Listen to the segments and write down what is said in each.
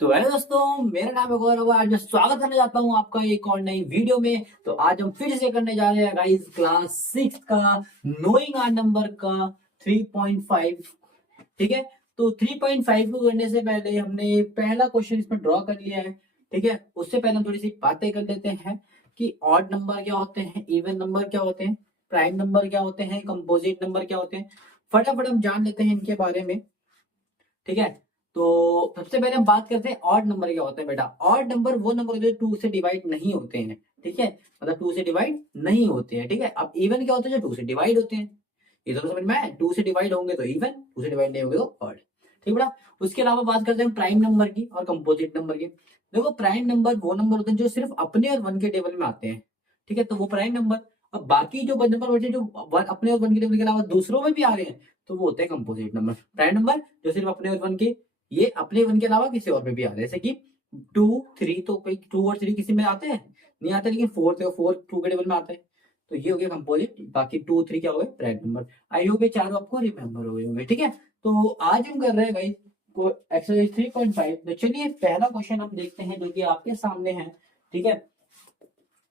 तो हेलो दोस्तों, मेरा नाम है गौरव। आज मैं स्वागत करने जाता हूँ आपका एक और नई वीडियो में। तो आज हम फिर से करने जा रहे हैं गाइस क्लास 6 का नोइंग आर नंबर का 3.5। ठीक है, तो 3.5 को करने से पहले हमने पहला क्वेश्चन इसमें ड्रॉ कर लिया है। ठीक है, उससे पहले हम थोड़ी सी बातें कर लेते हैं कि ऑड नंबर क्या होते हैं, इवन नंबर क्या होते हैं, प्राइम नंबर क्या होते हैं, कंपोजिट नंबर क्या होते हैं। फटाफट हम जान लेते हैं इनके बारे में। ठीक है, तो सबसे पहले हम बात करते हैं ऑड नंबर क्या होते हैं। बेटा, ऑड नंबर वो नंबर जो 2 से डिवाइड नहीं होते हैं। ठीक है, मतलब 2 से डिवाइड नहीं होते हैं। ठीक है, अब इवन क्या होते हैं, जो 2 से डिवाइड होते हैं। ये तो समझ में आया, 2 से डिवाइड होंगे तो इवन, 2 से डिवाइड नहीं होंगे तो ऑड। ठीक है बेटा, उसके अलावा बात करते हैं प्राइम नंबर की और कंपोजिट नंबर की। देखो, प्राइम नंबर वो नंबर होते हैं जो सिर्फ अपने और वन के टेबल में आते हैं। ठीक है, तो वो प्राइम नंबर। अब बाकी जो नंबर बचे जो अपने और वन के टेबल के अलावा दूसरों में भी आ रहे हैं, तो वो होते हैं कंपोजिट नंबर। प्राइम नंबर जो सिर्फ अपने और वन के, ये अपने वन के अलावा किसी और में भी आते हैं, जैसे कि 2 3, तो कोई 2 और 3 किसी में आते हैं, नहीं आते, लेकिन 4 2 के टेबल में आते हैं। तो ये हो गया कंपोजिट, बाकी 2 3 क्या हो गए प्राइम नंबर। आई होप ये चारों आपको रिमेंबर हो गए होंगे। ठीक है, तो आज हम कर रहे हैं गाइस को एक्सरसाइज 3.5। तो चलिए पहला क्वेश्चन हम देखते हैं जो कि आपके सामने है। ठीक है,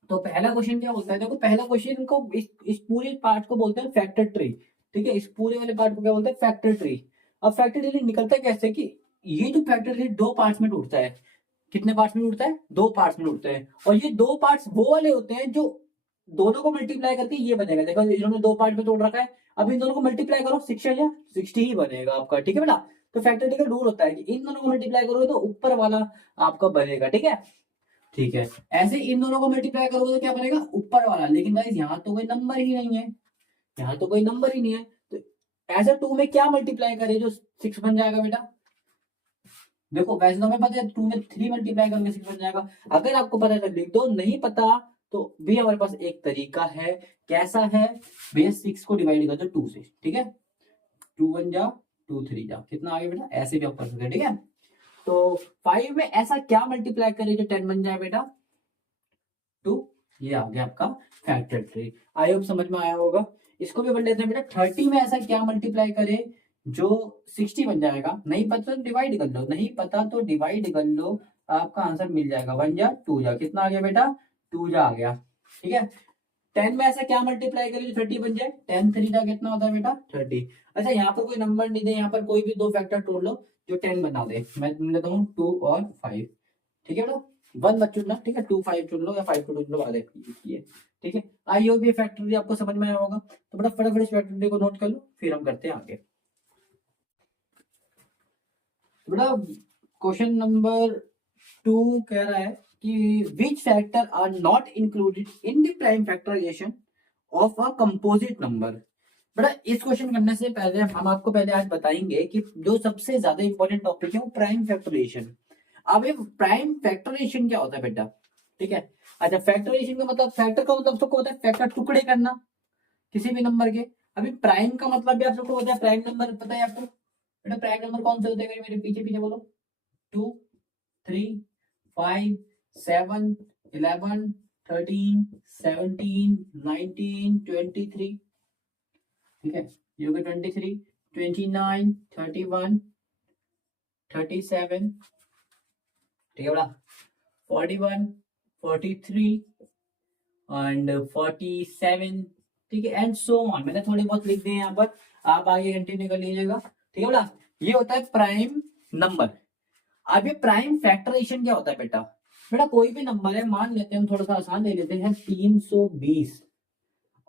तो पहला क्वेश्चन क्या होता है, देखो पहला क्वेश्चन को इस पूरे पार्ट को बोलते हैं फैक्टर ट्री। ठीक है, इस पूरे वाले पार्ट को क्या बोलते हैं, फैक्टर ट्री। अब फैक्टर ट्री निकलता है कैसे कि ये जो फैक्टर ट्री 2 पार्ट्स में टूटता है। कितने पार्ट्स में टूटता है, 2 पार्ट्स में टूटता है। और ये 2 पार्ट्स वो वाले होते हैं जो दोनों को मल्टीप्लाई करके ये बनेगा। देखो इन्होंने 2 पार्ट में तोड़ रखा है, अब इन दोनों को मल्टीप्लाई करो, 6 या 60 ही बनेगा आपका। ठीक है बेटा, तो फैक्टर ट्री का रूल होता है कि इन दोनों को मल्टीप्लाई करोगे तो ऊपर वाला आपका बनेगा। ठीक है, ठीक है, ऐसे इन दोनों को मल्टीप्लाई करोगे तो क्या बनेगा, ऊपर वाला। लेकिन गाइस यहाँ तो कोई नंबर ही नहीं है, यहाँ तो कोई नंबर ही नहीं है, तो ऐसे 2 में क्या मल्टीप्लाई करे जो 6 बन जाएगा बेटा। देखो वैसे तो हमें पता है 2 में 3 मल्टीप्लाई करोगे 6 बन जाएगा। अगर आपको पता है तो लिख दो, नहीं पता तो भी हमारे पास एक तरीका है। कैसा है, भैया 6 को डिवाइड कर दो 2 से। ठीक है, 2 1 जा 2 3 जा, कितना आ गया बेटा, ऐसे भी आप कर सकते हैं। ठीक है, तो 5 में ऐसा क्या मल्टीप्लाई करे जो 10 बन जाए बेटा, 2। ये आ गया आपका फैक्टर ट्री। आई होप समझ में आया होगा। इसको भी पढ़ लेते हैं बेटा, 30 में ऐसा क्या मल्टीप्लाई करे जो 60 बन जाएगा। नहीं पता तो डिवाइड कर लो, नहीं पता तो डिवाइड कर लो, आपका आंसर मिल जाएगा। 1 जा 2 जा, कितना आ गया बेटा, 2 जा आ गया। ठीक है, 10 में ऐसा क्या मल्टीप्लाई करे जो 30 बन जाए, 10 3 जा कितना होता है बेटा, 30। अच्छा, यहाँ पर कोई नंबर नहीं दे, यहाँ पर कोई भी दो फैक्टर तोड़ लो जो 10 बना दे। मैं लेता हूँ 2 और 5। ठीक है बेटा, 1 मत चुनना। ठीक है, 2 5 चुन लो या 5 2 चुन लो, बाद में। ठीक है, आई होप ये फैक्टरी आपको समझ में आया होगा। तो बेटा फटाफट इस फैक्टरी को नोट कर लो, फिर हम करते हैं आगे। तो बेटा क्वेश्चन नंबर 2 कह रहा है कि which factor are not included in the prime factorisation of a composite number. बेटा इस क्वेश्चन करने से पहले हम आपको पहले आज बताएंगे कि जो सबसे ज्यादा इंपॉर्टेंट टॉपिक है वो प्राइम फैक्टराइजेशन। अब ये प्राइम फैक्टराइजेशन क्या होता है बेटा। ठीक है, अच्छा फैक्टराइजेशन का मतलब, फैक्टर का मतलब सबको होता है फैक्टर टुकड़े करना किसी भी नंबर के। अभी प्राइम का मतलब भी आप सबको पता है, प्राइम नंबर पता है आपको। बेटा प्राइम नंबर कौन से होते हैं, मेरे पीछे पीछे बोलो। 2 3 5 7 11 13 17 19 23। ठीक है, ये हो गया 23 29 31 37। ठीक है बेटा, 41 43 एंड 47। ठीक है, एंड सो ऑन। मैंने थोड़ी बहुत लिख दिए यहाँ पर, आप आगे कंटिन्यू कर लीजिएगा। ठीक है बेटा, ये होता है प्राइम नंबर। अब ये प्राइम फैक्टराइजेशन क्या होता है बेटा। बेटा कोई भी नंबर है, मान लेते हैं हम, थोड़ा सा आसान ले लेते हैं 320,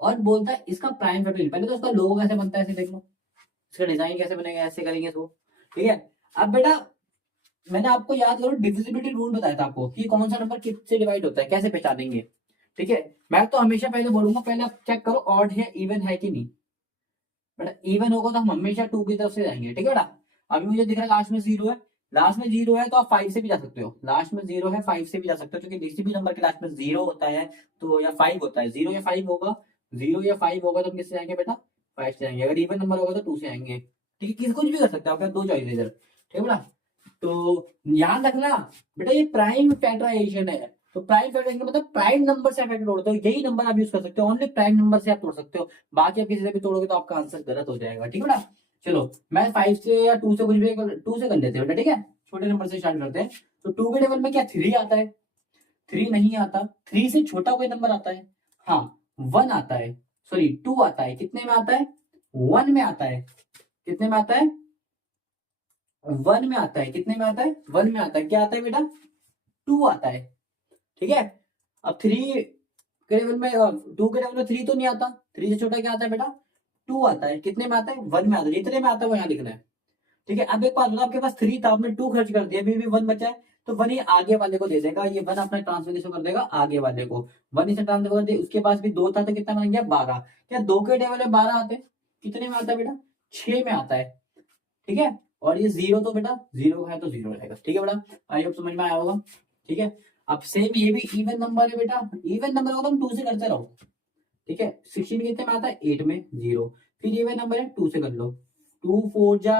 और बोलता है इसका प्राइम फैक्टराइजेशन। पहले तो इसका लोगो कैसे बनता है ऐसे देख लो, इसका डिजाइन कैसे बनेगा, ऐसे करेंगे तो। ठीक है, अब बेटा मैंने आपको याद करो डिविजिबिलिटी रूल बताया था आपको कि कौन सा नंबर किससे डिवाइड होता है, कैसे पहचानेंगे। ठीक है, मैं तो हमेशा पहले बोलूंगा, पहले आप चेक करो ऑड है इवन है कि नहीं। बेटा इवन होगा तो हम हमेशा 2 की तरफ से जाएंगे। ठीक है बेटा, अभी मुझे दिख रहा है लास्ट में 0 है, लास्ट में 0 है तो आप 5 से भी जा सकते हो। लास्ट में 0 है, 5 से भी जा सकते हो, क्योंकि किसी भी नंबर के लास्ट में 0 होता है तो, या 5 होता है, 0 या 5 होगा, 0 या 5 होगा तो हम किससे जाएंगे बेटा, 5 से जाएंगे। अगर इवन नंबर होगा तो 2 से आएंगे। ठीक है, किसी कुछ भी कर सकते हो, आपके पास 2 चॉइस इधर। ठीक है बेटा, तो ध्यान रखना बेटा ये प्राइम फैक्टराइजेशन है। तो प्राइम फैक्टराइजेशन मतलब प्राइम नंबर से फैक्टर तोड़ते हो, यही नंबर आप यूज कर सकते हो, ओनली प्राइम नंबर से आप तोड़ सकते हो। बाकी आप किसी से भी तोड़ोगे तो आपका आंसर गलत हो जाएगा। ठीक है बेटा, चलो मैं 5 से या 2 से कुछ भी 2 से कर लेते हैं बेटा। ठीक है, छोटे नंबर से स्टार्ट करते हैं। तो 2 के टेबल में क्या 3 आता है? 3 नहीं आता। 3 से छोटा कोई नंबर आता है? हाँ, 1 आता है, सॉरी 2 आता है। कितने में आता है? 1 में आता है। कितने में आता है? 1 में आता है। कितने में आता है? 1 में आता है। क्या आता है बेटा? 2 आता है। ठीक है। अब 3 के टेबल में 2 के टेबल में 3 तो नहीं आता। 3 से छोटा क्या आता है बेटा? 2 आता है। कितने में आता है? 1 में आता है। जितने में आता है वो यहाँ लिखना है। ठीक है। अब एक बात बताओ, आपके पास 3 था, आपने 2 खर्च कर दिया, अभी भी 1 बचा है, तो 1 ही आगे वाले को दे देगा। ये 1 अपना ट्रांसफर कर देगा आगे वाले को। 1 इसे ट्रांसफर कर दिया, उसके पास भी 2 था तो कितना बन गया? 12। क्या 2 के टेबल में 12 आते हैं? कितने में आता है बेटा? 6 में आता है। ठीक है। और ये 0 तो बेटा 0 है तो 0 रहेगा। ठीक है बेटा, आई होप समझ में आया होगा। ठीक है। अब सेम ये भी इवन नंबर है बेटा। इवन नंबर को तुम 2 से करते रहो। ठीक है। 16 कितने में आता है? 8 में 0। फिर इवन नंबर है, 2 से कर लो। 2 4 जा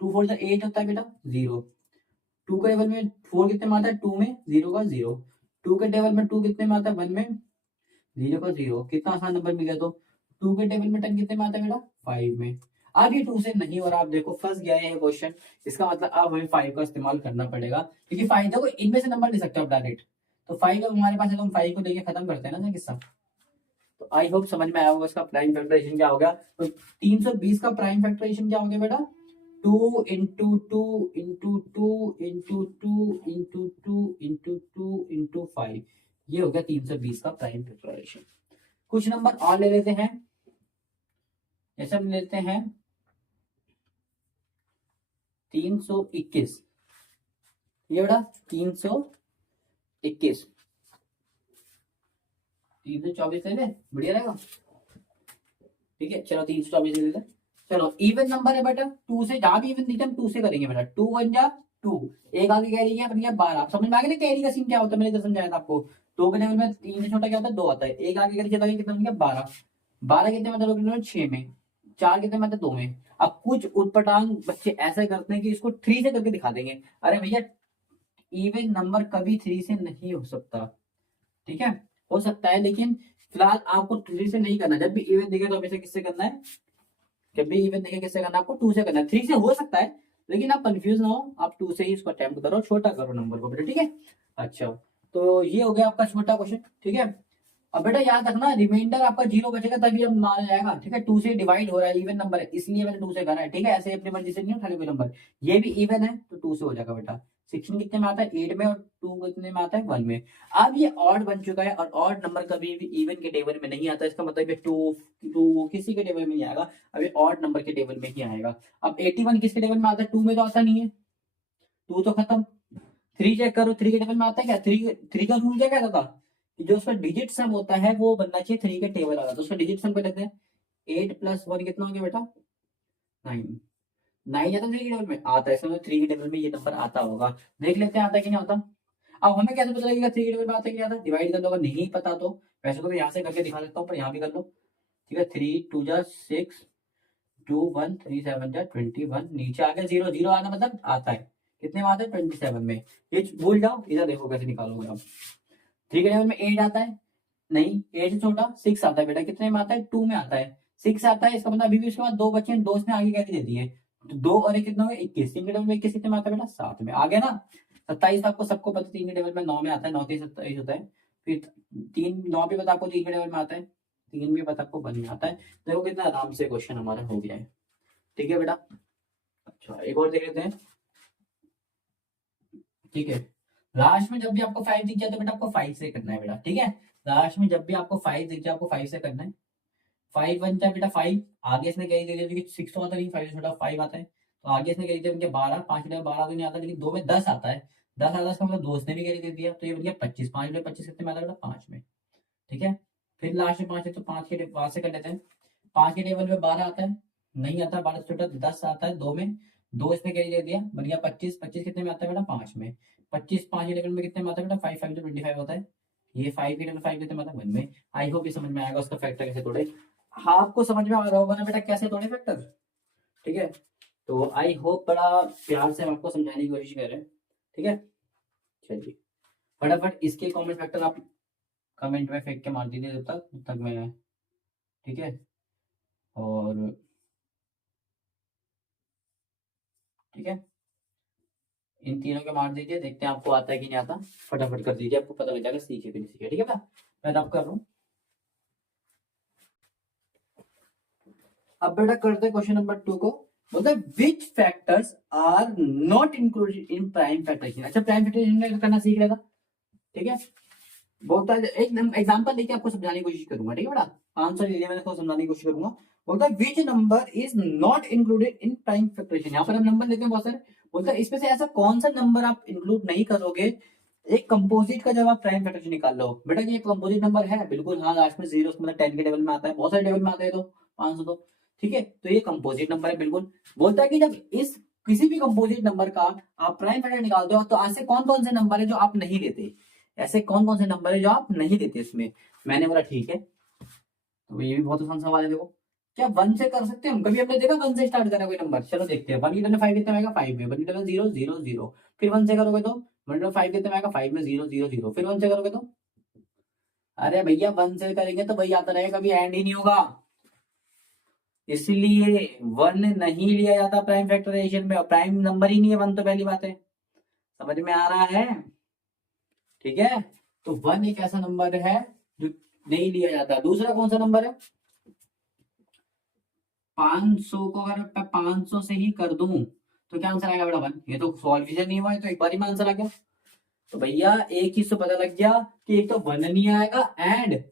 8 होता है बेटा 0। 2 के टेबल में 4 कितने में आता है? 2 में 0 का 0। 2 के टेबल में 2 कितने में आता है? 1 में 0 का 0। कितना आसान नंबर मिल गया। तो 2 के टेबल में 10 कितने में आता है बेटा? 5 में। अब ये 2 से नहीं हो रहा, आप देखो फंस गया है क्वेश्चन। इसका मतलब अब हमें 5 का इस्तेमाल करना पड़ेगा, क्योंकि 5 देखो इनमें से नंबर ले सकते हो आप डायरेक्ट। तो 5 अब हमारे पास है तो हम 5 को लेके खत्म करते हैं ना किस्सा। तो आई होप समझ में आया होगा इसका प्राइम फैक्टराइजेशन क्या हो गया। तो 320 का प्राइम फैक्टराइजेशन क्या हो गया बेटा? 2 into 2 into 2 into 2 into 2 into 2 into 5। ये हो गया 320 का प्राइम फैक्टराइजेशन। कुछ नंबर और ले लेते हैं। जैसे हम लेते हैं 321। ये बेटा 321। 324 ले ले, बढ़िया रहेगा। ठीक है, चलो 324 ले लेते हैं। चलो इवन नंबर है बेटा, 2 से जहां भी इवन दिखता है 2 से करेंगे बेटा। 2 1 जा 2, एक आगे कैरी गया बन गया 12। आप समझ में आ गया ना कैरी का सीन क्या होता है, मैंने तो समझाया था आपको। 2 के टेबल में 3 से छोटा क्या होता है? 2 आता है। एक आगे कैरी चला गया, कितना बन गया? 12। 12 कितने में आता है? 6 में। 4 कितने में आता है? 2 में। अब कुछ उटपटांग बच्चे ऐसे करते हैं कि इसको 3 से करके दिखा देंगे। अरे भैया, इवन नंबर कभी 3 से नहीं हो सकता। ठीक है, हो सकता है लेकिन फिलहाल आपको 3 से नहीं करना। जब भी इवन दिखे तो हमेशा किससे करना है? जब भी इवन देखे किससे करना है? आपको 2 से करना है। 3 से हो सकता है लेकिन आप कंफ्यूज ना हो, आप 2 से ही इसको अटेम्प्ट करो, छोटा करो नंबर को बेटा। ठीक है। अच्छा, तो ये हो गया आपका छोटा क्वेश्चन। ठीक है। अब बेटा याद रखना, रिमाइंडर आपका 0 बचेगा तभी अब माना जाएगा। ठीक है। 2 से डिवाइड हो रहा है, इवन नंबर है इसलिए मैंने 2 से करा है। ठीक है, ऐसे अपनी मर्जी से नहीं उठा कोई नंबर। ये भी इवन है तो 2 से हो जाएगा बेटा। 16 कितने में आता है? 8 में। और 2 कितने में आता है? 1 में। अब ये ऑड बन चुका है, और ऑड नंबर कभी भी इवन के टेबल में नहीं आता। इसका मतलब ये 2 2 किसी के टेबल में नहीं आएगा, अब ये ऑड नंबर के टेबल में ही आएगा। अब 81 किसके टेबल में आता है? 2 में तो आता नहीं है, 2 तो खत्म। 3 चेक करो, 3 के टेबल में आता है क्या? 3 का रूल क्या कहता था कि जो उसका डिजिट सम होता है वो बनना चाहिए 3 के टेबल वाला। तो उसका डिजिट सम कर लेते हैं। 8 प्लस 1 कितना हो गया बेटा? 9। 9 आता है 3 के टेबल में? आता है, समझो 3 के टेबल में ये नंबर आता होगा। देख लेते हैं आता है कि नहीं आता। अब हमें कैसे पता लगेगा 3 के टेबल में आता है कि नहीं आता? डिवाइड कर लो, अगर नहीं पता तो। वैसे तो मैं यहाँ से करके दिखा सकता हूँ, पर यहाँ भी कर लो। ठीक है। 3 2 जा 6, 2 1 3 7 जा 21। नीचे आ गया 0, 0 आना मतलब आता है। कितने में आता है? 27 में। ये भूल जाओ, इधर देखो कैसे निकालोगे आप। 3 के टेबल में 8 आता है? नहीं, 8 से छोटा 6 आता है बेटा। कितने में आता है? 2 में आता है। 6 आता है, इसका मतलब अभी भी उसके बाद 2 बचे हैं, 2 उसने आगे कैसे दे दिए। तो 2 और 1 कितना हो गया? 21। 3 के टेबल में 21 कितने में आता है बेटा? 7 में। आ गया ना। 27 आपको सबको पता, 3 के टेबल में 9 में आता है। 9 3 27 होता है। फिर 3 9 भी पता आपको 3 के टेबल में आता है। 3 भी पता आपको 1 में आता है। देखो कितना आराम से क्वेश्चन हमारा हो गया है। ठीक है बेटा। अच्छा, एक और देख लेते हैं। ठीक है। लास्ट में जब भी आपको 5 दिख जाए तो बेटा आपको 5 से करना है बेटा। ठीक है। लास्ट में जब भी आपको 5 दिख जाए आपको 5 से करना है। 5 1 जा बेटा 5। आगे इसने कह दिया क्योंकि 6 तो आता नहीं, 5 से छोटा 5 आता है। तो आगे इसने कह दिया उनके 12, 5 में 12 तो नहीं आता, लेकिन 2 में 10 आता है। 10 आता है, इसका मतलब दोस्त ने भी कह दे दिया, तो ये बन गया 25। 5 में 25 कितने में आता है बेटा? 5 में। ठीक है। फिर लास्ट में 5 है तो 5 के 5 से कर लेते हैं। 5 के टेबल में 12 आता है? नहीं आता। 12 से छोटा 10 आता है 2 में। 2 इसने कैरी दे दिया, बन गया 25। 25 कितने में आता है बेटा? 5 में। 25 5 के टेबल में कितने में आता है बेटा? 5 5 तो 25 होता है। ये 5 के टेबल 5 कितने में आता है? 1 में। आई होप ये समझ में आएगा उसका फैक्टर कैसे तोड़े। हाँ, आपको समझ में आ रहा होगा ना बेटा कैसे तोड़े फैक्टर। ठीक है। तो आई होप बड़ा प्यार से हम आपको समझाने की कोशिश कर रहे हैं। ठीक है। चलिए, फटाफट इसके कॉमन फैक्टर आप कमेंट में फेंक के मार दीजिए जब तक मैं। ठीक है। और ठीक है, इन तीनों के मार दीजिए, देखते हैं आपको आता है कि नहीं आता। फटाफट कर दीजिए, आपको पता लग जाएगा सीखे कि नहीं सीखे। ठीक है बेटा, मैं रब कर रहा हूँ। अब बेटा करते हैं क्वेश्चन नंबर 2 को। बोलते हैं which factors are not included in prime factorisation. अच्छा, प्राइम फैक्टराइजेशन करना सीख लेगा। ठीक है, बोलता है एक एग्जांपल लेके आपको समझाने की कोशिश करूंगा। ठीक है बेटा, आंसर ले लिया मैंने, तो समझाने की कोशिश करूंगा। बोलता है which number is not included in prime factorisation. यहाँ पर हम नंबर लेते हैं बहुत सारे। बोलता है इसमें से ऐसा कौन सा नंबर आप इंक्लूड नहीं करोगे एक कंपोजिट का जब आप प्राइम फैक्टराइजेशन निकाल लो। बेटा ये कंपोजिट नंबर है बिल्कुल, हाँ लास्ट में जीरो, मतलब 10 के टेबल में आता है, बहुत सारे टेबल में आता है, तो 500 तो ठीक है, तो ये कंपोजिट नंबर है बिल्कुल। बोलता है कि जब इस किसी भी कंपोजिट नंबर का आप प्राइम फैक्टर निकालते हो तो ऐसे कौन कौन से नंबर है जो आप नहीं लेते, ऐसे कौन कौन से नंबर है जो आप नहीं लेते इसमें। मैंने बोला ठीक है, तो ये भी बहुत आसान सवाल है। देखो, क्या 1 से कर सकते हैं हम? कभी हमने देखा 1 से स्टार्ट करा कोई नंबर? चलो देखते हैं। 1 की जगह 5 कितना आएगा? 5 में 1 की जगह 0 0 0। फिर 1 से करोगे तो 1 5 कितना आएगा? 5 में 0 0 0। फिर 1 से करोगे तो, अरे भैया 1 से करेंगे तो वही आता रहेगा, कभी एंड ही नहीं होगा। इसलिए 1 नहीं लिया जाता प्राइम फैक्टराइजेशन में, और प्राइम नंबर ही नहीं है 1, तो पहली बात है। समझ में आ रहा है? ठीक है, तो 1 एक ऐसा नंबर है जो नहीं लिया जाता। दूसरा कौन सा नंबर है? 500 को अगर मैं 500 से ही कर दूं तो क्या आंसर आएगा बेटा? 1। ये तो सॉल्यूशन नहीं हुआ है, तो एक बार ही में आंसर आ गया। तो भैया एक चीज तो पता लग गया कि एक तो 1 नहीं आएगा, एंड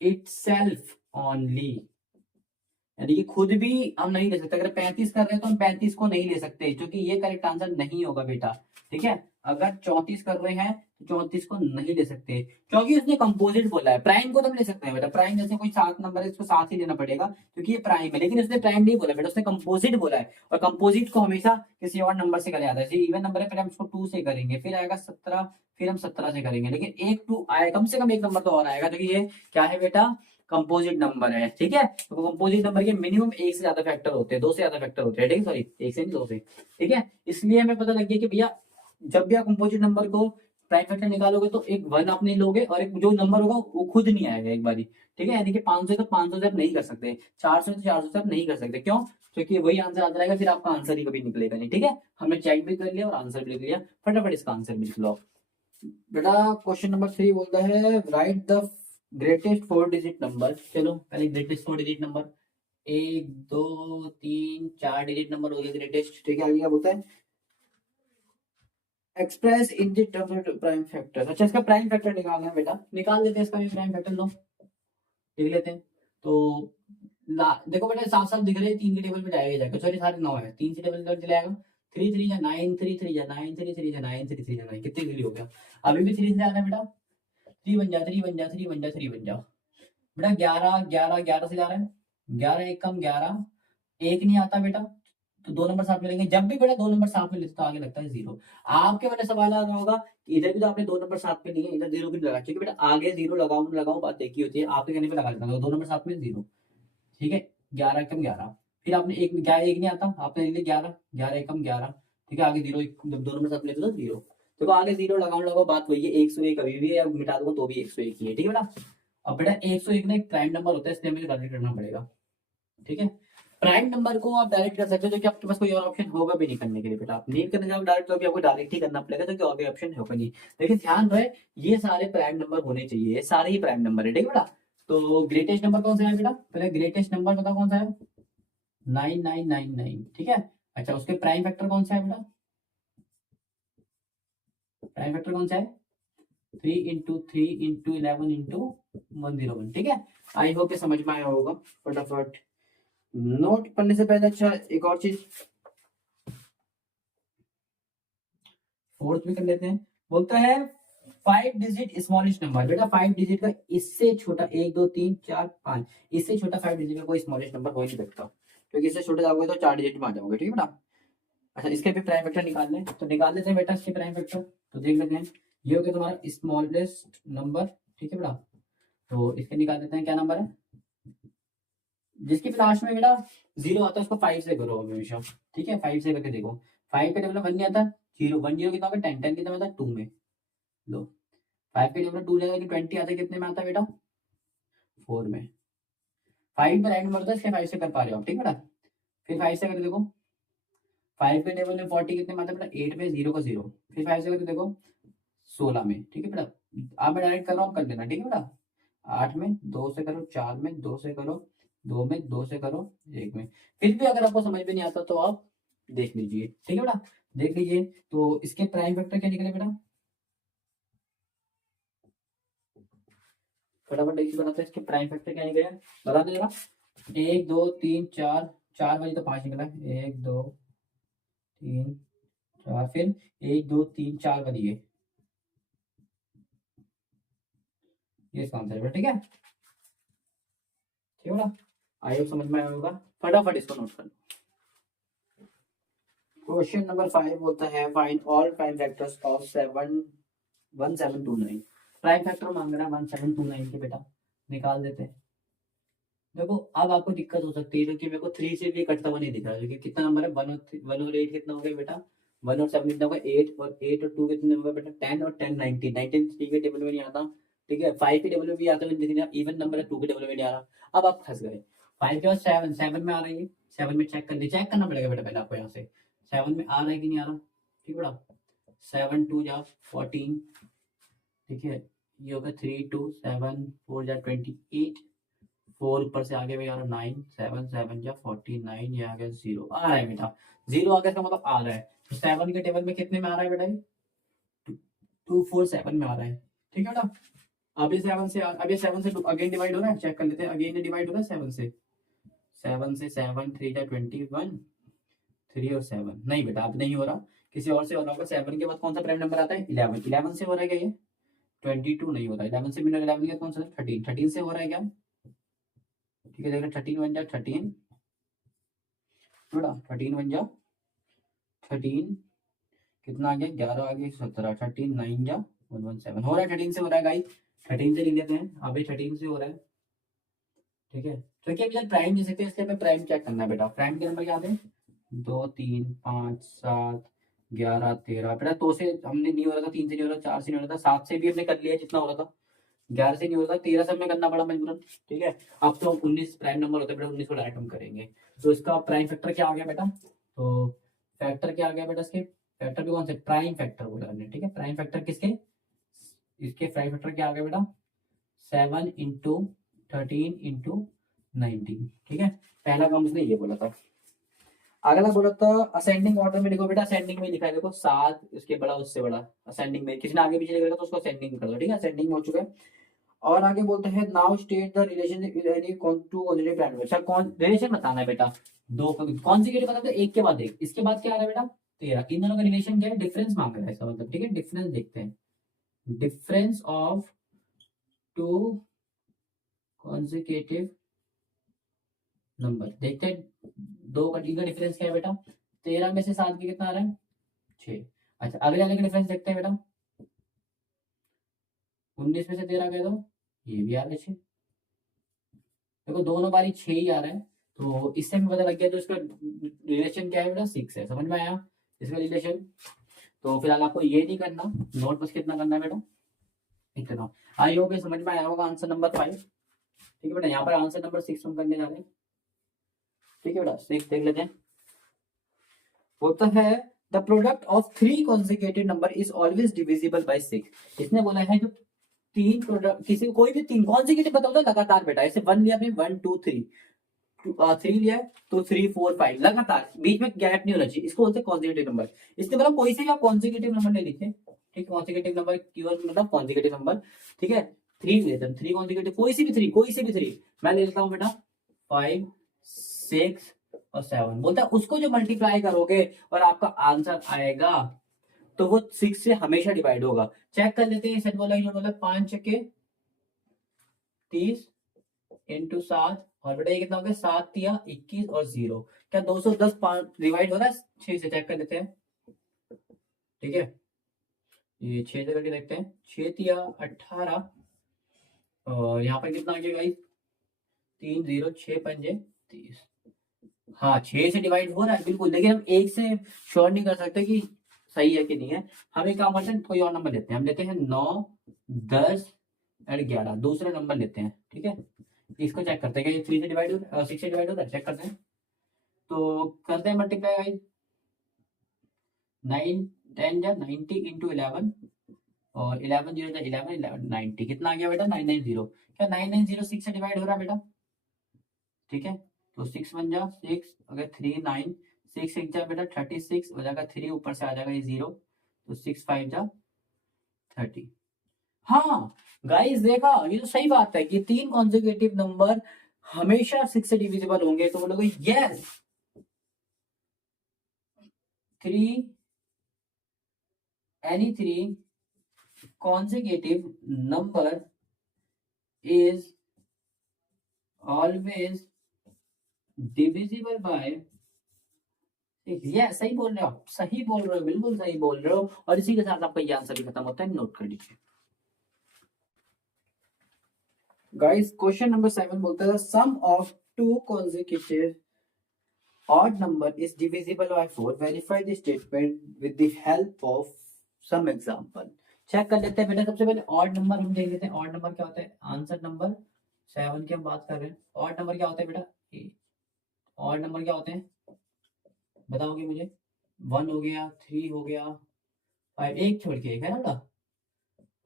इटसेल्फ ओनली, यानी कि खुद भी हम नहीं ले सकते। अगर 35 कर रहे हैं तो हम 35 को नहीं ले सकते, क्योंकि ये करेक्ट आंसर नहीं होगा बेटा। ठीक है, अगर 34 कर रहे हैं तो 34 को नहीं ले सकते, क्योंकि उसने कंपोजिट बोला है। प्राइम को तो हम ले सकते हैं बेटा, प्राइम जैसे कोई 7 नंबर है इसको 7 ही लेना पड़ेगा क्योंकि ये प्राइम है, लेकिन उसने प्राइम नहीं बोला बेटा, उसने कंपोजिट बोला है। और कंपोजिट को हमेशा किसी और नंबर से कराया जाता है। इवन नंबर है, पहले हम इसको 2 से करेंगे, फिर आएगा 17, फिर हम 17 से करेंगे, लेकिन एक 2 आएगा, कम से कम एक नंबर तो और आएगा, क्योंकि ये क्या है बेटा? कंपोजिट नंबर है। ठीक है, तो कंपोजिट नंबर के मिनिमम एक से ज्यादा फैक्टर होते हैं, 2 से ज्यादा फैक्टर होते हैं। ठीक है, सॉरी, एक से नहीं 2 से। ठीक है, इसलिए हमें पता लग गया कि भैया जब भी आप कंपोजिट नंबर को प्राइम फैक्टर निकालोगे तो एक 1 आप नहीं लोगे, और एक जो नंबर होगा वो खुद नहीं आएगा एक बारी। ठीक है, यानी कि 500 तो 500 से आप नहीं कर सकते, 400 तो 400 से आप नहीं कर सकते। क्यों? क्योंकि वही आंसर आता रहेगा, फिर आपका आंसर ही कभी निकलेगा नहीं। ठीक है, हमने चेक भी कर लिया और आंसर भी लिख लिया। फटाफट इसका आंसर भी लिख लो बेटा। क्वेश्चन नंबर 3 बोलता है right the greatest 4 digit number. चलो पहले greatest 4 digit number, 1 2 3 4 digit number हो गया ग्रेटेस्ट। ठीक है, आगे क्या बोलता है? Express in the terms of prime factor. अच्छा, इसका प्राइम फैक्टर निकालना है बेटा, निकाल लेते हैं इसका भी प्राइम फैक्टर। लो लिख लेते हैं। तो देखो बेटा, साफ साफ दिख रहे हैं, 3 के टेबल पे जाएगा जाएगा, सॉरी सारे 9 है, 3 से टेबल पर जाएगा। 3 3 या 9, 3 3 या 9, 3 3 या 9, 3 3 या 9, कितने 3 हो गया? अभी भी 3 से जाना है बेटा, 3 बन जा, 3 बन जा, 3 बन जा, 3 बन जा बेटा। 11 11 11 से जा रहा है, 11 एक कम 11, एक नहीं आता बेटा, तो 2 नंबर साथ में लेंगे। जब भी बेटा 2 नंबर साथ में लेते तो आगे लगता है 0। आपके मैंने सवाल आ रहा होगा कि इधर भी तो आपने 2 नंबर साथ में लिए, इधर 0 भी लगा, क्योंकि बेटा आगे 0 लगाओ ना लगाओ बात एक ही होती है, आपके कहने पे लगा देता हूं 2 नंबर साथ में 0। ठीक है, 11 एकम 11, फिर आपने एक क्या, एक नहीं आता, आपने लिख लिया 11 11 एकम 11। ठीक है, आगे 0, जब 2 नंबर साथ में लेते तो 0। देखो आगे 0 लगाओ लगाओ बात वही है, 101 अभी भी है, मिटा दूंगा तो भी 101 ही है। ठीक है बेटा, अब बेटा 101 ना एक प्राइम नंबर होता है, इसलिए हमें डायरेक्ट करना पड़ेगा। ठीक है, प्राइम नंबर को आप डायरेक्ट कर सकते हो, क्योंकि आपके पास कोई और ऑप्शन होगा भी नहीं करने के लिए बेटा। आप नीट करने जाओ डायरेक्ट, तो भी आपको डायरेक्ट ही करना पड़ेगा, क्योंकि और भी ऑप्शन होगा नहीं। लेकिन ध्यान रहे ये सारे प्राइम नंबर होने चाहिए, ये सारे ही प्राइम नंबर है। ठीक है बेटा, तो ग्रेटेस्ट नंबर कौन सा है बेटा? पहले ग्रेटेस्ट नंबर बताओ कौन सा है? 9999। ठीक है, अच्छा उसके प्राइम फैक्टर कौन सा है बेटा? प्राइम फैक्टर कौन सा है? 3 इंटू 3 इंटू 11 इंटू 101। ठीक है, आई होप समझ में आया होगा। फटाफट नोट पढ़ने से पहले अच्छा एक और चीज फोर्थ में कर लेते हैं। बोलता है 5 डिजिट स्मॉलेस्ट नंबर। बेटा 5 डिजिट का इससे छोटा 1 2 3 4 5, इससे छोटा 5 डिजिट का कोई स्मॉलेस्ट नंबर हो ही नहीं सकता, क्योंकि इससे छोटे जाओगे तो 4 डिजिट में आ जाओगे। ठीक है बेटा, अच्छा इसके भी प्राइम फैक्टर निकालने हैं, तो निकाल लेते हैं बेटा इसके प्राइम फैक्टर। तो देख लेते हैं, ये हो गया तुम्हारा स्मॉलेस्ट नंबर। ठीक है बेटा, तो इसके निकाल देते हैं, क्या नंबर है जिसकी लास्ट में बेटा 0 आता है, उसको 5 से करो हमेशा। ठीक है, 5 से करके देखो, 5 का टेबल 1 नहीं आता, 0 1 0 कितना होगा? 10 10 कितना आता है? 2 में। लो 5 के टेबल 2 जाएगा, 20 आता है, कितने में आता है बेटा? 4 में। 5 पर राइट नंबर होता है, इसलिए 5 से कर पा रहे हो आप। ठीक है बेटा, फिर 5 से करके देखो, 5 के टेबल में 40 कितने में आता है बेटा? 8 में 0 का 0, फिर 5 से करके देखो 16 में, ठीक है बेटा। आप मैं डायरेक्ट कर रहा हूँ, कर लेना, ठीक है बेटा। 8 में 2 से करो, 4 में 2 से करो, 2 में 2 से करो, 1 में। फिर भी अगर आपको समझ में नहीं आता तो आप देख लीजिए, ठीक है बेटा, देख लीजिए। तो इसके प्राइम फैक्टर क्या निकले बेटा? फटाफट देखिए बनाते हैं, इसके प्राइम फैक्टर क्या निकले, बता दो जरा। 1 2 3 4, 4 बजे तो 5 निकला, 1 2 3 4, फिर 1 2 3 4 बजे, ये इसका आंसर है बेटा, ठीक है, ठीक है बेटा। आई होप समझ में आया होगा, फटाफट इसको नोट कर लो। क्वेश्चन नंबर 5 बोलता है find all prime factors of 1729। Prime factor मांग रहा है 1729 के बेटा, निकाल देते हैं। देखो अब आपको दिक्कत हो सकती है क्योंकि मेरे को 3 से भी कटता हुआ नहीं दिख रहा, क्योंकि कितना नंबर है 1 और 8 कितना हो गया बेटा? 1 और 7 कितना होगा? 8, और 8 और 2 कितने होगा बेटा? 10, और 10 19, 19 3 के टेबल में नहीं आता, ठीक है। 5 के टेबल में भी आता है लेकिन इवन नंबर है, 2 के टेबल में नहीं आ रहा। अब आप फंस गए। 5 के बाद 7, 7 में आ रही है, 7 में चेक करना पड़ेगा बेटा पहले आपको यहाँ से, 7 में आ रहा है कि नहीं आ रहा, ठीक है बेटा। 7 2 जा 14, ठीक है, ये होगा 3 2 7 4 जा 28, 4 ऊपर से आगे भी आ रहा 9, 7 7 जा 49, ये आ गया 0 आ रहा है बेटा। 0 आ गया इसका मतलब आ रहा है। तो 7 के टेबल में कितने में आ रहा है बेटा? 2 4 7 में आ रहा है, ठीक है बेटा। अब ये 7 से अगेन डिवाइड हो रहा है, चेक कर लेते हैं, अगेन ये डिवाइड हो रहा है 7 से। 7 से 7 3 जा 21, 3 और 7 नहीं बेटा, अब नहीं हो रहा, किसी और से हो रहा होगा। 7 के बाद कौन सा प्राइम नंबर आता है? 11, 11 से हो रहा है क्या ये? 22 नहीं हो रहा, 11 से बिना 11 के कौन सा? 13, 13 से हो रहा है क्या? ठीक है, देखो 13 1 जा 13 बेटा, 13 1 जा 13, कितना आ गया? 11 आ गया 17, 13 9 जा 117 हो रहा है, 13 से हो रहा है गाइस, 13 से लिख देते हैं, अभी 13 से हो रहा है, ठीक है। तो क्या अभी प्राइम दे सकते हैं, इसलिए हमें प्राइम चेक करना है बेटा। प्राइम के नंबर याद है? 2 3 5 7 11 13 बेटा। 2 से हमने नहीं हो रहा था, 3 से नहीं हो रहा, 4 से नहीं हो रहा था, 7 से भी हमने कर लिया जितना हो रहा था, 11 से नहीं हो रहा था, 13 से हमें करना पड़ा मजबूरन, ठीक है। अब तो 19 प्राइम नंबर होता है बेटा, 19 को डायरेक्ट हम करेंगे। तो इसका प्राइम फैक्टर क्या आ गया बेटा? तो फैक्टर क्या आ गया बेटा इसके? फैक्टर भी कौन से? प्राइम फैक्टर बोला हमने, ठीक है। प्राइम फैक्टर किसके? इसके प्राइम फैक्टर क्या आ गया बेटा? 7 इंटू 13 इंटू 19, ठीक है। पहला काम उसने ये बोला था। अगला बोला था असेंडिंग ऑर्डर में, देखो बेटा असेंडिंग में लिखा है, देखो 7 उसके बड़ा उससे बड़ा, असेंडिंग में किसी ने आगे पीछे लिखा तो उसको असेंडिंग कर दो, ठीक है, असेंडिंग में हो चुका है। और आगे बोलते हैं now state the relation any two positive prime. अच्छा कौन रिलेशन बताना है बेटा? दो कॉन्जिक्यूटिव बताते हैं, एक के बाद एक, इसके बाद क्या आ रहा है बेटा? 13, इन दोनों का रिलेशन क्या है? डिफरेंस मांग रहा है इसका मतलब, ठीक है। डिफरेंस देखते हैं, difference of two consecutive number देखते हैं। दो का डिफरेंस क्या है बेटा? 13 में से 7 के कितना आ रहा है? 6। अच्छा अगले वाले का डिफरेंस देखते हैं बेटा, 19 में से 13 गए तो ये भी आ रहा है 6। देखो दोनों बारी 6 ही आ रहा है, तो इससे भी पता लग गया। तो इसका रिलेशन क्या है बेटा? 6 है, समझ में आया इसका रिलेशन। तो फिलहाल आपको ये नहीं करना, नोट बस कितना करना है बेटा? इतना। आई होप ये समझ में आया होगा आंसर नंबर 5, ठीक है बेटा। यहाँ पर आंसर नंबर 6 हम करने जा रहे हैं, ठीक है बेटा। 6 देख लेते हैं, होता है the product of 3 consecutive number is always divisible by 6। इसने बोला है जो तीन प्रोडक्ट किसी कोई भी तीन कॉन्जिक्यूटिव बताओ तो लगातार बेटा, ऐसे 1 लिया आपने 1 2 3, 3 लिया है तो 3 4 5 लगातार, बीच में गैप नहीं होना चाहिए, इसको बोलते हैं कॉन्जिक्यूटिव नंबर। इसने बोला कोई से भी आप कॉन्जिक्यूटिव नंबर नहीं लिखे, ठीक है। कॉन्जिक्यूटिव नंबर कीवर्ड मतलब कॉन्जिक्यूटिव नंबर, ठीक है। 3 लेते हैं, 3 कॉन्जिक्यूटिव, कोई सी भी 3, कोई सी भी 3 मैं ले लेता हूं बेटा, 5 6 और 7। बोलता है उसको जो मल्टीप्लाई करोगे और आपका आंसर आएगा तो वो 6 से हमेशा डिवाइड होगा। चेक कर लेते हैं, सेट बोला इन्होंने बोला 5 के 30 इंटू 7, और बेटा ये कितना हो गया? 7 या 21 और 0, क्या 210 डिवाइड हो रहा है 6 से? चेक कर लेते हैं, ठीक है। ये 6 से करके देखते हैं, 6 या 18, और यहाँ पर कितना आ गया गाइस? 3 0 6 पंजे 30। हाँ 6 से डिवाइड हो रहा है बिल्कुल, लेकिन हम एक से श्योर नहीं कर सकते कि सही है कि नहीं है। हम एक काम करते हैं, कोई और नंबर लेते हैं, हम लेते हैं 9 10 और 11, दूसरा नंबर लेते हैं, ठीक है। इसको चेक करते हैं कि ये 3 से डिवाइड हो रहा है, 6 से डिवाइड हो रहा है, चेक करते हैं। तो करते हैं मल्टीप्लाई गाइस, 9 10 या 90 इंटू 11 और 11 जीरो 11 11 90 कितना आ गया बेटा 990। क्या 990 6 से डिवाइड हो रहा है बेटा? ठीक है, तो 6 बन जा 6, अगर 3 9 6 एक जा बेटा 36 हो जाएगा, 3 ऊपर से आ जाएगा ये 0, तो 6 5 जा 30। हाँ गाइस देखा, ये तो सही बात है कि तीन कॉन्जिक्यूटिव नंबर हमेशा 6 से डिविजिबल होंगे, तो बोलोगे yes 3 any 3 consecutive number is always divisible by 6। ये सही बोल रहे हो आप, सही बोल रहे हो, बिल्कुल सही बोल रहे हो। और इसी के साथ आपका ये आंसर भी खत्म होता है, नोट कर लीजिए। गाइस क्वेश्चन नंबर 7 बोलता है sum of two consecutive odd number is divisible by 4, verify the statement with the help of some example। Check कर लेते हैं बेटा, सबसे पहले ऑड नंबर हम देख लेते हैं। ऑड नंबर क्या होता है? आंसर नंबर 7 की हम बात कर रहे हैं। ऑड नंबर क्या होता है बेटा? ऑड नंबर क्या होते हैं बताओगे मुझे? 1 हो गया, 3 हो गया, 5, एक छोड़ के एक है ना बेटा,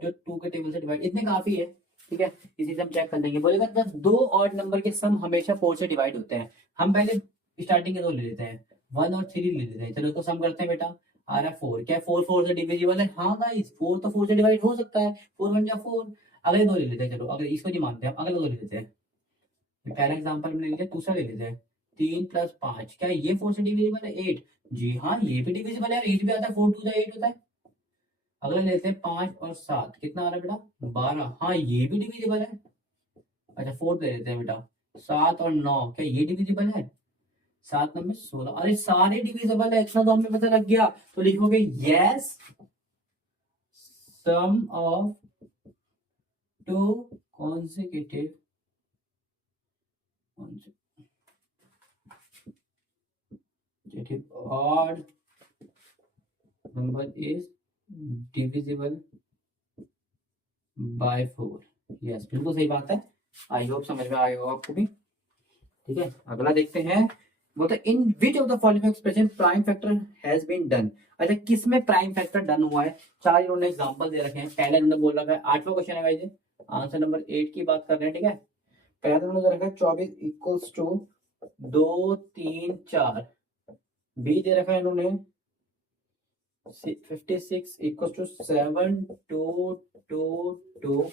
जो 2 के टेबल से डिवाइड, इतने काफी है। ठीक है, इसी से हम चेक कर लेंगे। बोलेगा जब दो ऑड नंबर के सम हमेशा 4 से डिवाइड होते हैं, हम पहले स्टार्टिंग के दो ले लेते हैं, 1 और 3 ले लेते हैं। चलो इसको सम करते हैं बेटा। आ रहा है 4, क्या 4 4 से डिविजिबल है? हाँ गाइस 4 तो 4 से डिवाइड हो सकता है, 4 1 जा 4। अगले दो ले लेते हैं, चलो अगर इसको नहीं मानते हम, अगले दो ले लेते हैं। पहला एग्जांपल में ले लेते हैं, दूसरा ले लेते हैं। 3 + 5, क्या ये 4 से डिविजिबल है? 8, जी हाँ ये भी डिविजिबल है, 8 भी आता है, 4 2 जा 8 होता है। अगला लेते हैं 5 और 7, कितना आ रहा है बेटा? 12, हाँ ये भी डिविजिबल है। अच्छा फोर्थ ले लेते हैं बेटा, 7 और 9, क्या ये डिविजिबल है? 7 9 में 16, अरे सारे डिविजिबल है, इतना तो हमें पता लग गया। तो लिखोगे yes sum of two consecutive odd number is divisible by 4। Yes बिल्कुल सही बात है, आई होप समझ में आएगा आपको भी। ठीक है, अगला देखते हैं। बोलते in which of the following expression prime factor has been done. अच्छा किसमें प्राइम फैक्टर डन हुआ है? चार इन्होंने एग्जांपल दे रखे हैं। पहले इन्होंने बोल रखा है, 8वां क्वेश्चन है गाइस, आंसर नंबर 8 की बात कर रहे हैं। ठीक है, पहले तो उन्होंने दे रखा है 24 इक्वल्स टू 2 3 4। बी दे रखा है इन्होंने 56 equals to 7 2 2 2।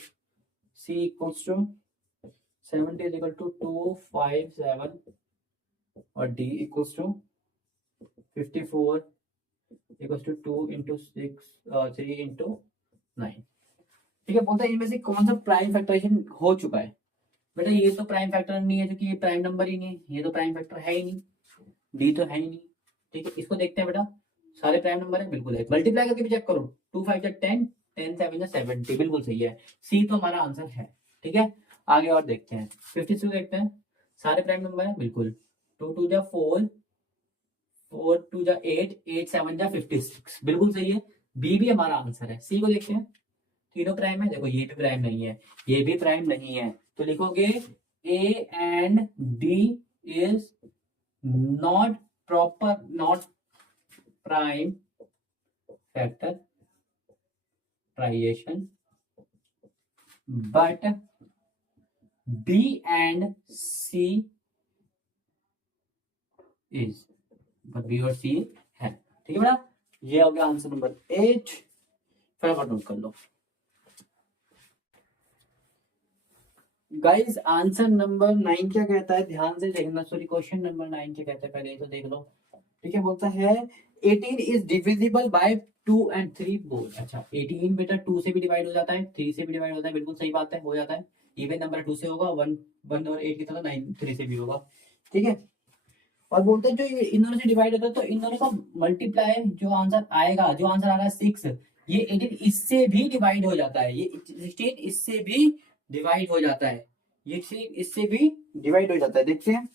C equals to 70 is equal to 2 5 7 और D equals to 54 equals to 2 into 6 3 into 9। ठीक है, बोलते हैं इनमें से कौन सा प्राइम फैक्टराइजेशन हो चुका है? बेटा ये तो प्राइम फैक्टर नहीं है, क्योंकि ये प्राइम नंबर ही नहीं है, ये तो प्राइम फैक्टर है ही नहीं, डी तो है ही नहीं। ठीक है, इसको देखते हैं बेटा, सारे प्राइम नंबर है, बिल्कुल है। मल्टीप्लाई करके भी चेक करो, 2 5 10 10 7 70, बिल्कुल सही है। सी तो हमारा आंसर है। ठीक है, आगे और देखते हैं। 52 देखते हैं, सारे प्राइम नंबर है बिल्कुल। 2 2 जा 4 4 2 जा 8 8 7 जा 56, बिल्कुल सही है। बी भी हमारा आंसर है। सी को देखते हैं, तीनों प्राइम है, देखो ये भी प्राइम नहीं है, ये भी प्राइम नहीं है, तो लिखोगे A and D is not proper, not prime factorisation, but B and C is, but B और सी है। ठीक है बेटा, ये हो गया आंसर नंबर 8, फटाफट नोट कर लो। गाइस आंसर नंबर 9 क्या कहता है, ध्यान से देखना। सॉरी, क्वेश्चन नंबर 9 क्या कहता है पहले तो देख लो। ठीक है, बोलता है 18 is divisible bye 2 and 3 both. अच्छा 18 बेटा 2 से भी डिवाइड हो जाता है, 3 से भी डिवाइड होता है, बिल्कुल सही बात है, हो जाता है। इवन नंबर 2 से होगा, 1 1 और 8 की तरह 9 3 से भी होगा। ठीक है, और बोलते हैं जो ये इन दोनों से डिवाइड होता है, तो इन दोनों का मल्टीप्लाई जो आंसर आएगा, जो आंसर आ रहा है 6, ये 18 इससे भी डिवाइड हो जाता है, ये 16 इससे भी डिवाइड हो जाता है, ये इससे भी डिवाइड हो जाता है। देखते हैं,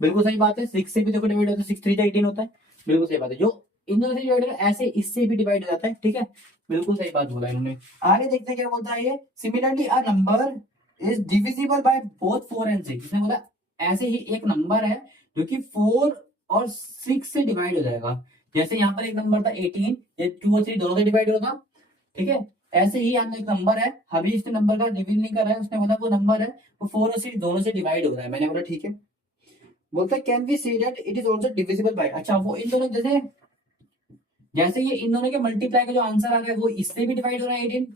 बिल्कुल सही बात है, 6 से भी देखो डिवाइड होता है, 6 3 जा 18 होता है, बिल्कुल सही बात है। जो इन दोनों से डिवाइड होता है ऐसे इससे भी डिवाइड हो जाता है। ठीक है, बिल्कुल सही बात बोला इन्होंने। आगे देखते हैं क्या बोलता है ये। Similarly a number is divisible by both 4 and 6। इसने बोला ऐसे ही एक नंबर है जो कि 4 और 6 से डिवाइड हो जाएगा। जैसे यहाँ पर एक नंबर था 18, ये 2 और 3 दोनों से डिवाइड होगा, ठीक है। ऐसे ही यहाँ एक नंबर है, अभी इस नंबर का रिवील नहीं कर रहा है, उसने बोला वो नंबर है वो 4 और 6 दोनों से डिवाइड हो रहा है। मैंने बोला ठीक है। बोलता है can we say that it is also divisible by, अच्छा वो इन दोनों जैसे जैसे ये इन दोनों के मल्टीप्लाई का जो आंसर आ रहा है वो इससे भी डिवाइड हो रहा है 18।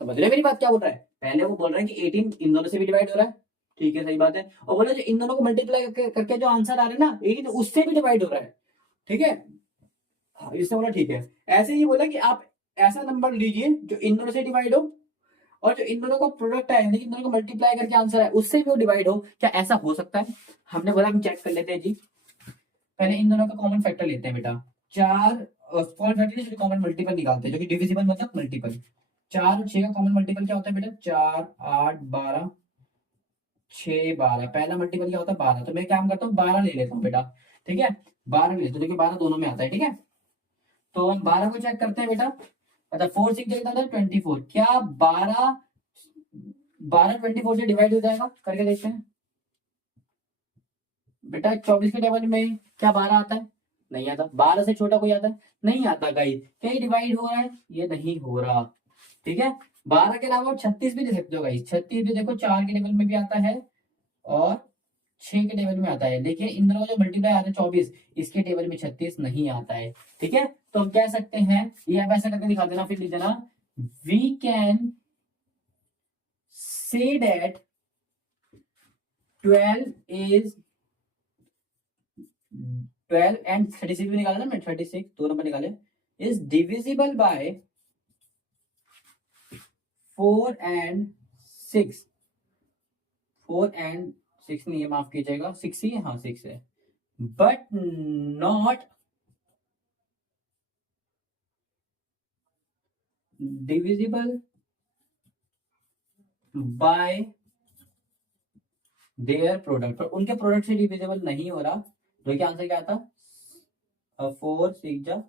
समझ रहे मेरी बात क्या बोल रहा है? पहले वो बोल रहा है कि 18 इन दोनों से भी डिवाइड हो रहा है, ठीक है, सही बात है। और बोला जो इन दोनों को मल्टीप्लाई करके जो आंसर आ रहा है ना 18 उससे भी डिवाइड हो रहा है, ठीक है। हाँ, इसने बोला ठीक है। ऐसे ही बोला कि आप ऐसा नंबर लीजिए जो इन दोनों से डिवाइड हो और जो इन दोनों का प्रोडक्ट है यानी कि इन दोनों को मल्टीप्लाई करके आंसर है उससे भी वो डिवाइड हो। क्या ऐसा हो सकता है? हमने बोला हम चेक कर लेते हैं जी। पहले इन दोनों का कॉमन फैक्टर लेते हैं बेटा। 4 कॉमन फैक्टर कॉमन मल्टीपल निकालते हैं जो कि डिविजिबल मतलब मल्टीपल। 4 और 6 का कॉमन मल्टीपल क्या होता है बेटा? 4 8 12 6 12। पहला मल्टीपल क्या होता है? 12। तो मैं काम करता हूँ 12 ले लेता हूँ बेटा, ठीक है। 12 ले लेते हैं, देखिए 12 दोनों में आता है, ठीक है। तो हम 12 को चेक करते हैं बेटा। अच्छा 4 6 कितना था? 24। क्या 12 24 से डिवाइड हो जाएगा? करके देखते हैं बेटा। 24 के टेबल में क्या 12 आता है? नहीं आता। 12 से छोटा कोई आता है? नहीं आता गाइस। क्या ये डिवाइड हो रहा है? ये नहीं हो रहा, ठीक है। 12 के अलावा 36 भी दे सकते हो गाइस। 36 भी देखो 4 के टेबल में भी आता है और 6 के टेबल में आता है, लेकिन इन दोनों का जो मल्टीप्लाई आता है 24, इसके टेबल में 36 नहीं आता है, ठीक है। तो हम कह सकते हैं, ये आप ऐसा करके दिखा देना, फिर लिख देना we can say that 12 is 12 and 36 भी निकाला ना मैं, 36 दो नंबर निकाले, is divisible by 4 and 6। 4 and 6 नहीं है, माफ कीजिएगा, 6 ही है, हाँ 6 है, but not divisible by their product. पर उनके प्रोडक्ट से डिविजिबल नहीं हो रहा, जो कि आंसर क्या था? 4 6 जा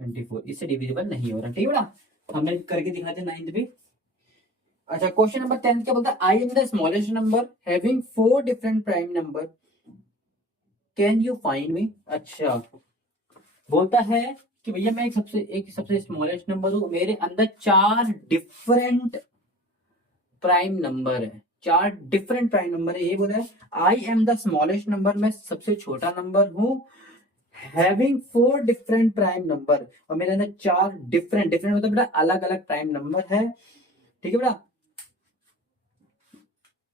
24, इससे डिविजिबल नहीं हो रहा, ठीक है बेटा। हमने करके दिखाते 9th भी। अच्छा क्वेश्चन नंबर 10 क्या बोलता है? I am the smallest number having 4 different prime number, can you find me. अच्छा बोलता है कि भैया मैं एक सबसे स्मॉलेस्ट नंबर हूं, मेरे अंदर 4 डिफरेंट प्राइम नंबर है, 4 डिफरेंट प्राइम नंबर है, ये बोला है। I am the smallest number, मैं सबसे छोटा नंबर हूं, हैविंग 4 डिफरेंट प्राइम नंबर, और मेरे अंदर 4 डिफरेंट डिफरेंट मतलब बेटा अलग अलग प्राइम नंबर है, ठीक है बेटा।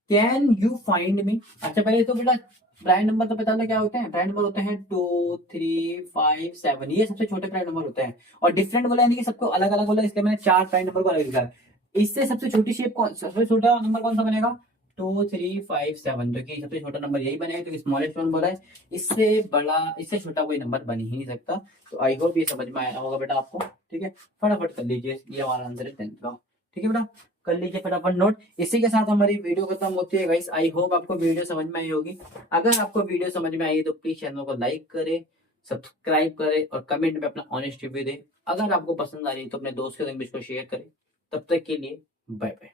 Can you find me. अच्छा पहले तो बेटा प्राइम नंबर तो पता है क्या होते हैं? प्राइम नंबर होते हैं 2 3 5 7, ये सबसे छोटे प्राइम नंबर होते हैं। और डिफरेंट बोला यानी कि सबको अलग अलग बोला, इसलिए मैंने 4 प्राइम नंबर को अलग लिखा है। इससे सबसे छोटी शेप कौन, सबसे छोटा नंबर कौन सा बनेगा? 2 3 5 7, जो कि सबसे छोटा नंबर यही बनेगा क्योंकि स्मॉलेस्ट वन बोला है। इससे बड़ा इससे छोटा कोई नंबर बन ही नहीं सकता। तो आई होप ये समझ में आया होगा बेटा आपको, ठीक है। फटाफट कर लीजिए, ये हमारा आंसर है 10th का, ठीक है बेटा। कर लीजिए फटाफट नोट। इसी के साथ हमारी वीडियो खत्म होती है गाइस। आई होप आपको वीडियो समझ में आई होगी। अगर आपको वीडियो समझ में आई तो प्लीज चैनल को लाइक करें, सब्सक्राइब करें और कमेंट में अपना ऑनेस्ट रिव्यू दें। अगर आपको पसंद आ रही है तो अपने दोस्त के संग भी इसको शेयर करें। तब तक के लिए बाय बाय।